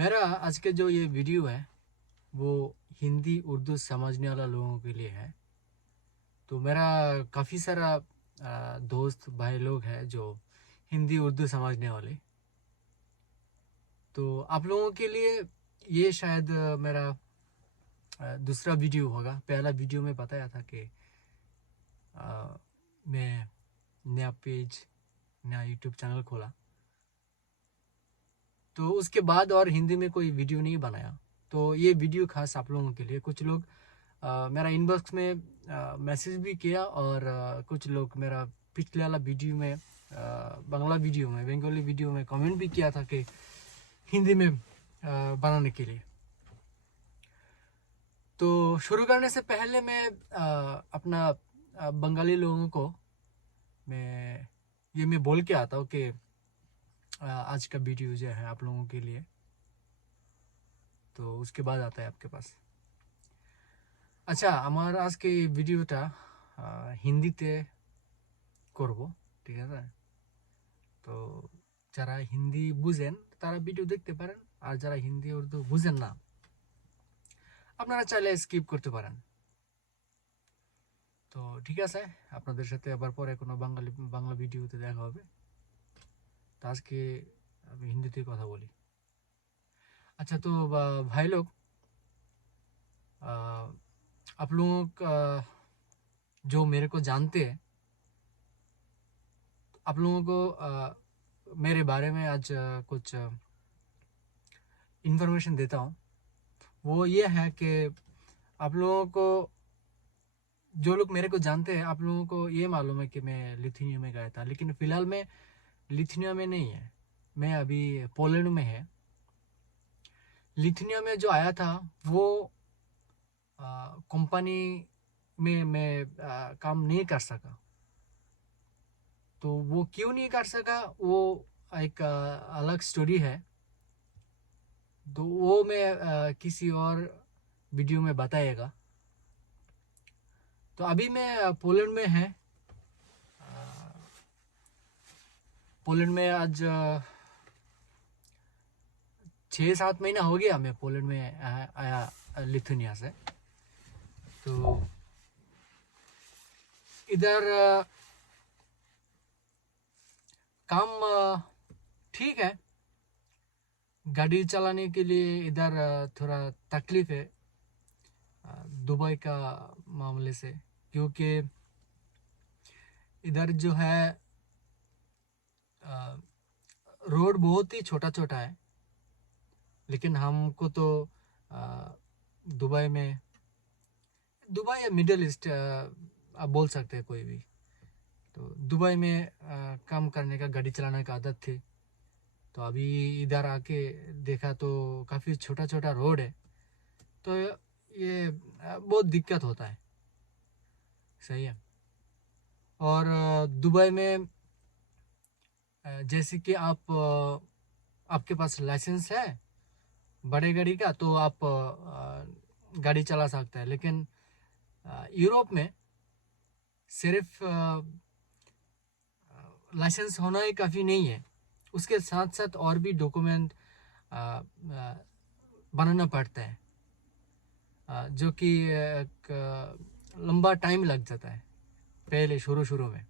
मेरा आज के जो ये वीडियो है वो हिंदी उर्दू समझने वाला लोगों के लिए है। तो मेरा काफ़ी सारा दोस्त भाई लोग हैं जो हिंदी उर्दू समझने वाले। तो आप लोगों के लिए ये शायद मेरा दूसरा वीडियो होगा। पहला वीडियो में बताया था कि मैं नया पेज नया यूट्यूब चैनल खोला, तो उसके बाद और हिंदी में कोई वीडियो नहीं बनाया। तो ये वीडियो खास आप लोगों के लिए। कुछ लोग मेरा इनबॉक्स में मैसेज भी किया और कुछ लोग मेरा पिछले वाला वीडियो में बांग्ला वीडियो में बंगाली वीडियो में कमेंट भी किया था कि हिंदी में बनाने के लिए। तो शुरू करने से पहले मैं अपना बंगाली लोगों को मैं बोल के आता हूँ कि आज का वीडियो जो है आप लोगों के लिए, तो उसके बाद आता है आपके पास। अच्छा, আমার আজকে এই ভিডিওটা হিন্দিতে করব, ঠিক আছে? তো যারা হিন্দি বুঝেন তারা ভিডিও দেখতে পারেন, আর যারা হিন্দি উর্দু বুঝেন না আপনারা চাইলে স্কিপ করতে পারেন। তো ঠিক আছে, আপনাদের সাথে আবার পরে কোনো বাংলা ভিডিওতে দেখা হবে। তো আজকে আমি হিন্দিতে কথা বলি। अच्छा, तो भाई लोग, आप लोगों का जो मेरे को जानते हैं, आप लोगों को मेरे बारे में आज कुछ इन्फॉर्मेशन देता हूँ। वो ये है कि आप लोगों को, जो लोग मेरे को जानते हैं, आप लोगों को ये मालूम है कि मैं लिथुआनिया में गया था, लेकिन फ़िलहाल मैं लिथुआनिया में नहीं है, मैं अभी पोलैंड में है। लिथुआनिया में जो आया था वो कंपनी में मैं काम नहीं कर सका। तो वो क्यों नहीं कर सका वो एक अलग स्टोरी है। तो वो मैं किसी और वीडियो में बताएगा। तो अभी मैं पोलैंड में है। पोलैंड में आज 6-7 महीना हो गया मैं पोलैंड में आया लिथुआनिया से। तो इधर काम ठीक है, गाड़ी चलाने के लिए इधर थोड़ा तकलीफ है दुबई का मामले से, क्योंकि इधर जो है रोड बहुत ही छोटा छोटा है। लेकिन हमको तो दुबई या मिडल ईस्ट आप बोल सकते हैं कोई भी, तो दुबई में काम करने का, गाड़ी चलाने का आदत थी। तो अभी इधर आके देखा तो काफ़ी छोटा छोटा रोड है, तो ये बहुत दिक्कत होता है। सही है। और दुबई में जैसे कि आपके पास लाइसेंस है बड़े गाड़ी का तो आप गाड़ी चला सकते हैं। लेकिन यूरोप में सिर्फ लाइसेंस होना ही काफ़ी नहीं है, उसके साथ साथ और भी डॉक्यूमेंट बनाना पड़ता है, जो कि लंबा टाइम लग जाता है पहले शुरू में।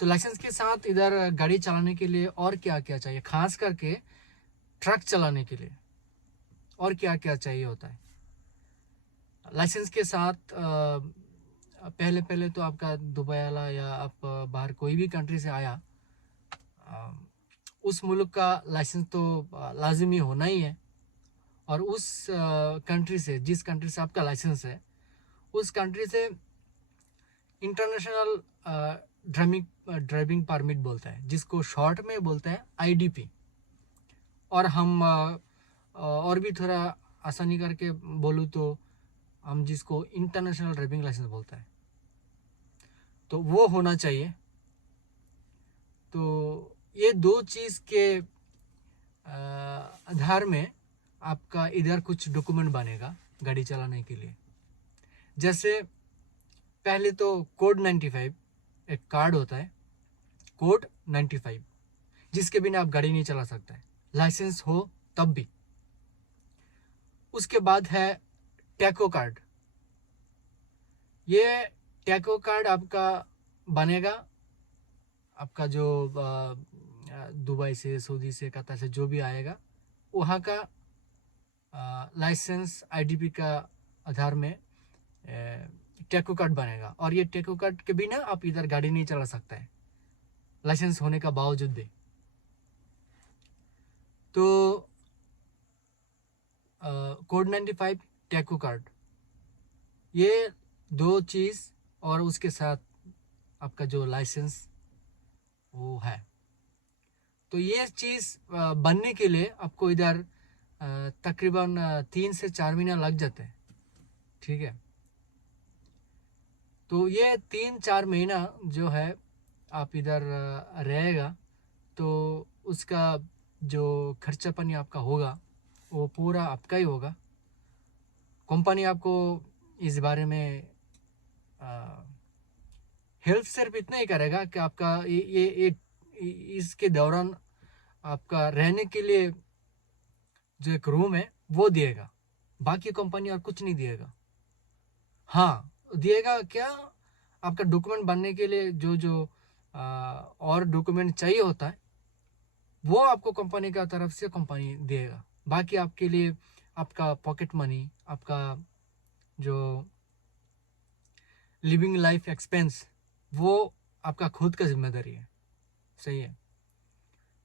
तो लाइसेंस के साथ इधर गाड़ी चलाने के लिए और क्या क्या चाहिए, खास करके ट्रक चलाने के लिए और क्या क्या चाहिए होता है। लाइसेंस के साथ पहले तो आपका दुबई वाला या आप बाहर कोई भी कंट्री से आया, उस मुल्क का लाइसेंस तो लाजिमी होना ही है। और उस कंट्री से, जिस कंट्री से आपका लाइसेंस है, उस कंट्री से इंटरनेशनल ड्राइविंग परमिट बोलता है, जिसको शॉर्ट में बोलते हैं आईडीपी। और हम और भी थोड़ा आसानी करके बोलूँ तो हम जिसको इंटरनेशनल ड्राइविंग लाइसेंस बोलता है, तो वो होना चाहिए। तो ये दो चीज़ के आधार में आपका इधर कुछ डॉक्यूमेंट बनेगा गाड़ी चलाने के लिए। जैसे पहले तो कोड 95 एक कार्ड होता है, कोड 95, जिसके बिना आप गाड़ी नहीं चला सकते। लाइसेंस हो तब भी। उसके बाद है टैको कार्ड। ये टैको कार्ड आपका बनेगा, आपका जो दुबई से, सऊदी से, कतर से जो भी आएगा, वहाँ का लाइसेंस आईडीपी का आधार में टैको कार्ड बनेगा। और ये टैको कार्ड के बिना आप इधर गाड़ी नहीं चला सकता है, लाइसेंस होने का बावजूद भी। तो कोड 95 टैको कार्ड, ये 2 चीज़ और उसके साथ आपका जो लाइसेंस वो है। तो ये चीज़ बनने के लिए आपको इधर तकरीबन 3 से 4 महीना लग जाते हैं, ठीक है। तो ये 3-4 महीना जो है आप इधर रहेगा, तो उसका जो खर्चा पानी आपका होगा वो पूरा आपका ही होगा। कंपनी आपको इस बारे में हेल्प सिर्फ इतना ही करेगा कि आपका इसके दौरान आपका रहने के लिए जो एक रूम है वो दिएगा, बाकी कंपनी और कुछ नहीं दिएगा। हाँ, दिएगा क्या, आपका डॉक्यूमेंट बनने के लिए जो जो और डॉक्यूमेंट चाहिए होता है वो आपको कंपनी का तरफ से कंपनी देगा। बाकी आपके लिए आपका पॉकेट मनी, आपका जो लिविंग लाइफ एक्सपेंस, वो आपका खुद का जिम्मेदारी है, सही है।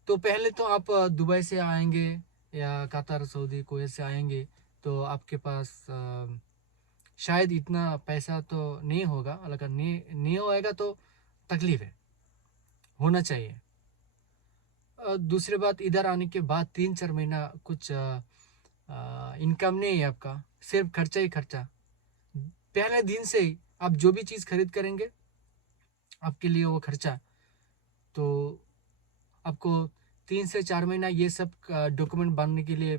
तो पहले तो आप दुबई से आएंगे या कतर, सऊदी, कुवैत से आएंगे तो आपके पास शायद इतना पैसा तो नहीं होगा। अगर नहीं होएगा तो तकलीफ है, होना चाहिए। दूसरी बात, इधर आने के बाद 3-4 महीना कुछ इनकम नहीं है आपका, सिर्फ खर्चा ही खर्चा। पहले दिन से ही आप जो भी चीज़ खरीद करेंगे आपके लिए वो खर्चा। तो आपको 3 से 4 महीना ये सब डॉक्यूमेंट बनने के लिए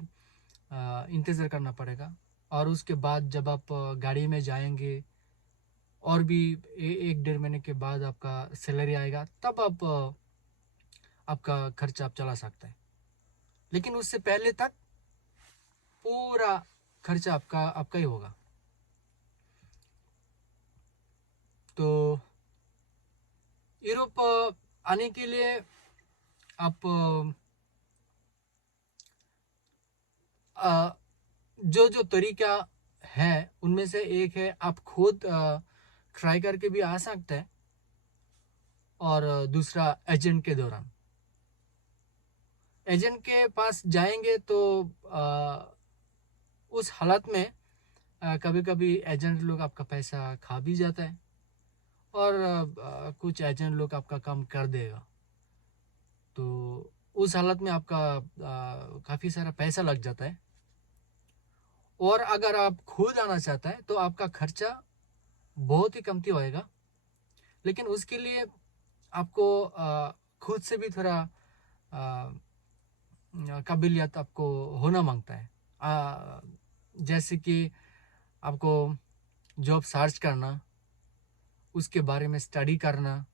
इंतज़ार करना पड़ेगा। और उसके बाद जब आप गाड़ी में जाएंगे और भी 1-1.5 महीने के बाद आपका सैलरी आएगा, तब आप आपका खर्चा आप चला सकते हैं। लेकिन उससे पहले तक पूरा खर्चा आपका ही होगा। तो यूरोप आने के लिए आप जो जो तरीका है उनमें से एक है आप खुद ट्राई करके भी आ सकते हैं, और दूसरा एजेंट के दौरान। एजेंट के पास जाएंगे तो उस हालत में कभी कभी एजेंट लोग आपका पैसा खा भी जाता है, और कुछ एजेंट लोग आपका काम कर देगा। तो उस हालत में आपका काफ़ी सारा पैसा लग जाता है। और अगर आप खुद आना चाहता है तो आपका खर्चा बहुत ही कमती होएगा, लेकिन उसके लिए आपको खुद से भी थोड़ा काबिलियत आपको होना मांगता है। जैसे कि आपको जॉब सर्च करना, उसके बारे में स्टडी करना,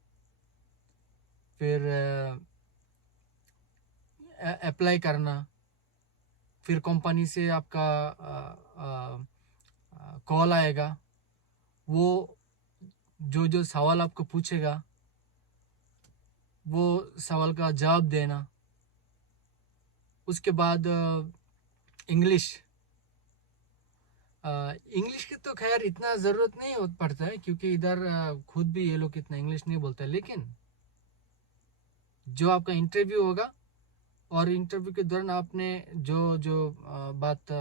फिर अप्लाई करना, फिर कंपनी से आपका कॉल आएगा, वो जो जो सवाल आपको पूछेगा वो सवाल का जवाब देना। उसके बाद इंग्लिश की तो खैर इतना ज़रूरत नहीं पड़ता है, क्योंकि इधर खुद भी ये लोग इतना इंग्लिश नहीं बोलते। लेकिन जो आपका इंटरव्यू होगा और इंटरव्यू के दौरान आपने जो जो बात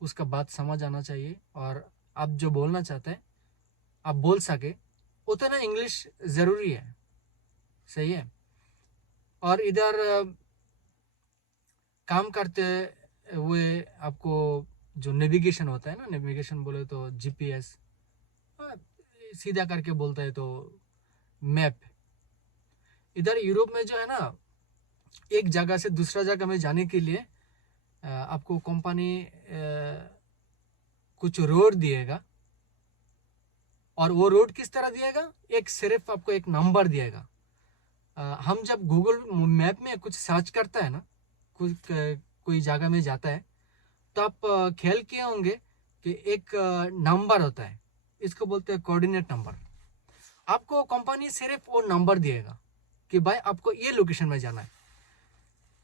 उसका बात समझ आना चाहिए, और आप जो बोलना चाहते हैं आप बोल सके, उतना इंग्लिश ज़रूरी है, सही है। और इधर काम करते हुए आपको जो नेविगेशन होता है ना, नेविगेशन बोले तो जीपीएस, सीधा करके बोलता है तो मैप। इधर यूरोप में जो है ना, एक जगह से दूसरा जगह में जाने के लिए आपको कंपनी कुछ रोड दिएगा, और वो रोड किस तरह दिएगा, एक सिर्फ आपको एक नंबर दिएगा। हम जब गूगल मैप में कुछ सर्च करता है ना, कोई जगह में जाता है तो आप ख्याल किए होंगे कि एक नंबर होता है, इसको बोलते हैं कोऑर्डिनेट नंबर। आपको कंपनी सिर्फ वो नंबर दिएगा कि भाई आपको ये लोकेशन में जाना है,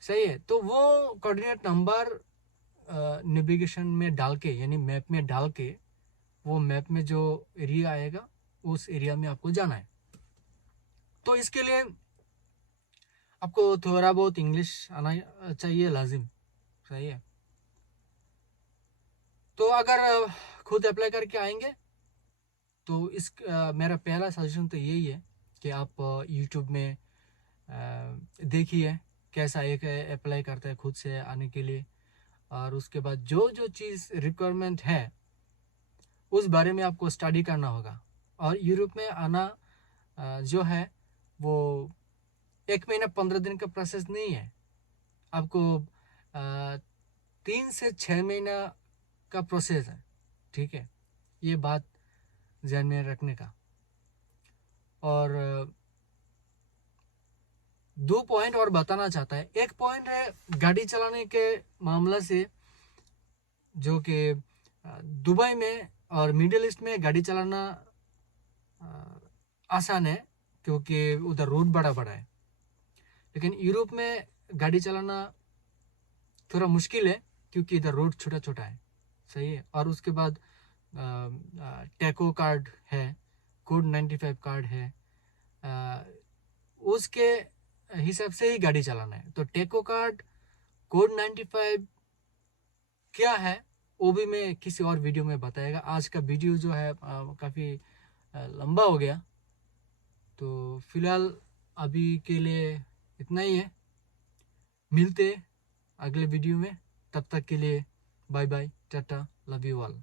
सही है। तो वो कोऑर्डिनेट नंबर नेविगेशन में डाल के, यानी मैप में डाल के, वो मैप में जो एरिया आएगा उस एरिया में आपको जाना है। तो इसके लिए आपको थोड़ा बहुत इंग्लिश आना चाहिए लाजिम, सही है। तो अगर खुद अप्लाई करके आएंगे तो मेरा पहला सजेशन तो यही है कि आप यूट्यूब में देखिए कैसा एक अप्लाई करता है खुद से आने के लिए, और उसके बाद जो जो चीज़ रिक्वायरमेंट है उस बारे में आपको स्टडी करना होगा। और यूरोप में आना जो है वो 1 महीना 15 दिन का प्रोसेस नहीं है, आपको 3 से 6 महीना का प्रोसेस है, ठीक है। ये बात ध्यान में रखने का। और 2 पॉइंट और बताना चाहता है। एक पॉइंट है गाड़ी चलाने के मामला से, जो कि दुबई में और मिडिल ईस्ट में गाड़ी चलाना आसान है क्योंकि उधर रोड बड़ा बड़ा है, लेकिन यूरोप में गाड़ी चलाना थोड़ा मुश्किल है क्योंकि इधर रोड छोटा छोटा है, सही है। और उसके बाद टैको कार्ड है, कोड 95 कार्ड है, उसके हिसाब से ही गाड़ी चलाना है। तो टैको कार्ड, कोड 95 क्या है वो भी मैं किसी और वीडियो में बताएगा। आज का वीडियो जो है काफ़ी लंबा हो गया, तो फिलहाल अभी के लिए इतना ही है। मिलते अगले वीडियो में, तब तक के लिए bye bye, tata, love you all.